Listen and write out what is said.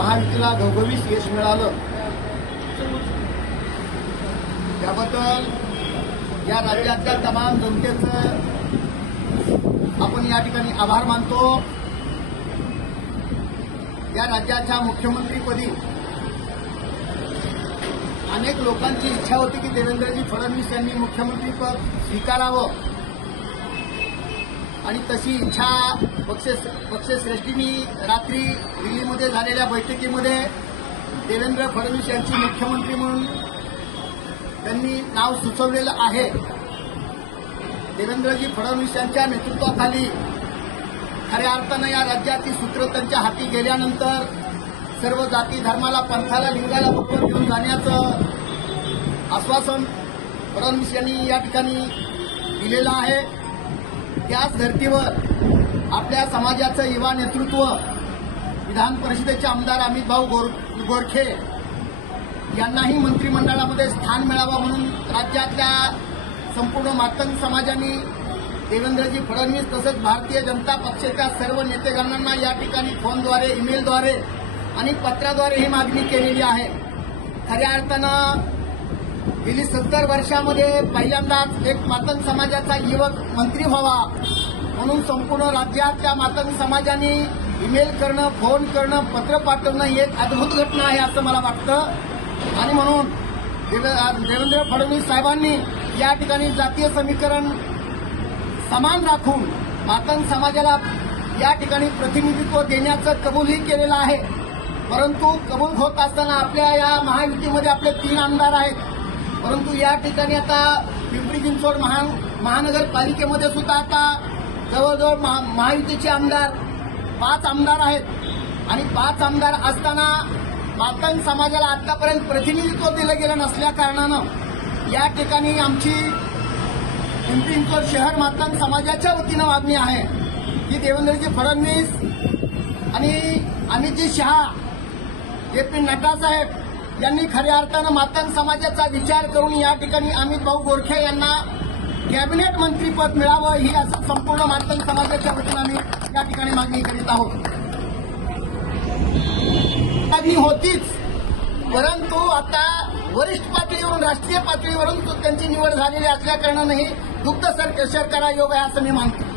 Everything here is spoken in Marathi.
महायुतीला घवघवीस यश मिळालं. त्याबद्दल या राज्यातल्या तमाम जनतेचं आपण या ठिकाणी आभार मानतो. या राज्याच्या मुख्यमंत्रीपदी अनेक लोकांची इच्छा होती की देवेंद्रजी फडणवीस यांनी मुख्यमंत्रीपद स्वीकारावं. आणि तशी इच्छा पक्ष पक्षश्रेष्ठींनी रात्री दिल्लीमध्ये झालेल्या बैठकीमध्ये देवेंद्र फडणवीस यांची मुख्यमंत्री म्हणून त्यांनी नाव सुचवलेलं आहे. देवेंद्रजी फडणवीस यांच्या नेतृत्वाखाली खऱ्या अर्थानं या राज्याची सूत्र त्यांच्या हाती गेल्यानंतर सर्व जाती धर्माला पंथाला लिंगाला बरोबर घेऊन जाण्याचं आश्वासन फडणवीस यांनी या ठिकाणी दिलेलं आहे. त्याच धर्तीवर आपल्या समाजाचं युवा नेतृत्व विधान परिषदेचे आमदार अमित भाऊ गोर गोरखे यांनाही मंत्रिमंडळामध्ये स्थान मिळावं म्हणून राज्यातल्या संपूर्ण मातंग समाजाने देवेंद्रजी फडणवीस तसंच भारतीय जनता पक्षाच्या सर्व नेतेगणांना या ठिकाणी फोनद्वारे ईमेलद्वारे आणि पत्राद्वारे ही मागणी केलेली आहे. खऱ्या अर्थानं गेली सत्तर वर्षामध्ये पहिल्यांदाच एक मातंग समाजाचा युवक मंत्री व्हावा. म्हणून संपूर्ण राज्यात त्या मातंग समाजाने ईमेल करणं फोन करणं पत्र पाठवणं ही एक अद्भुत घटना आहे असं मला वाटतं. आणि म्हणून देवेंद्र फडणवीस साहेबांनी या ठिकाणी जातीय समीकरण समान राखून मातंग समाजाला या ठिकाणी प्रतिनिधित्व देण्याचं कबूलही केलेलं आहे. परंतु कबूल होत असताना आपल्या या महायुतीमध्ये आपले तीन आमदार आहेत. परंतु या ठिकाणी आता पिंपरी चिंचवड महा महानगरपालिकेमध्ये सुद्धा आता जवळजवळ महा- महायुतीचे आमदार पाच आमदार आहेत. आणि पाच आमदार असताना मातंग समाजाला आतापर्यंत प्रतिनिधित्व दिलं गेलं नसल्या कारणानं या ठिकाणी आमची पिंपरी चिंचवड शहर मातंग समाजाच्या वतीनं मागणी आहे की देवेंद्रजी फडणवीस आणि अमितजी शहा जे पी नड्डा साहेब यांनी खऱ्या अर्थानं मातंग समाजाचा विचार करून या ठिकाणी अमित भाऊ गोरखे यांना कॅबिनेट मंत्रीपद मिळावं ही असं संपूर्ण मातंग समाजाच्या वतीनं आम्ही या ठिकाणी मागणी करीत आहोत. मागणी होतीच परंतु आता वरिष्ठ पातळीवरून राष्ट्रीय पातळीवरून त्यांची निवड झालेली असल्याकारणानंही दुग्ध सर सरकारा योग आहे असं मी मानतो.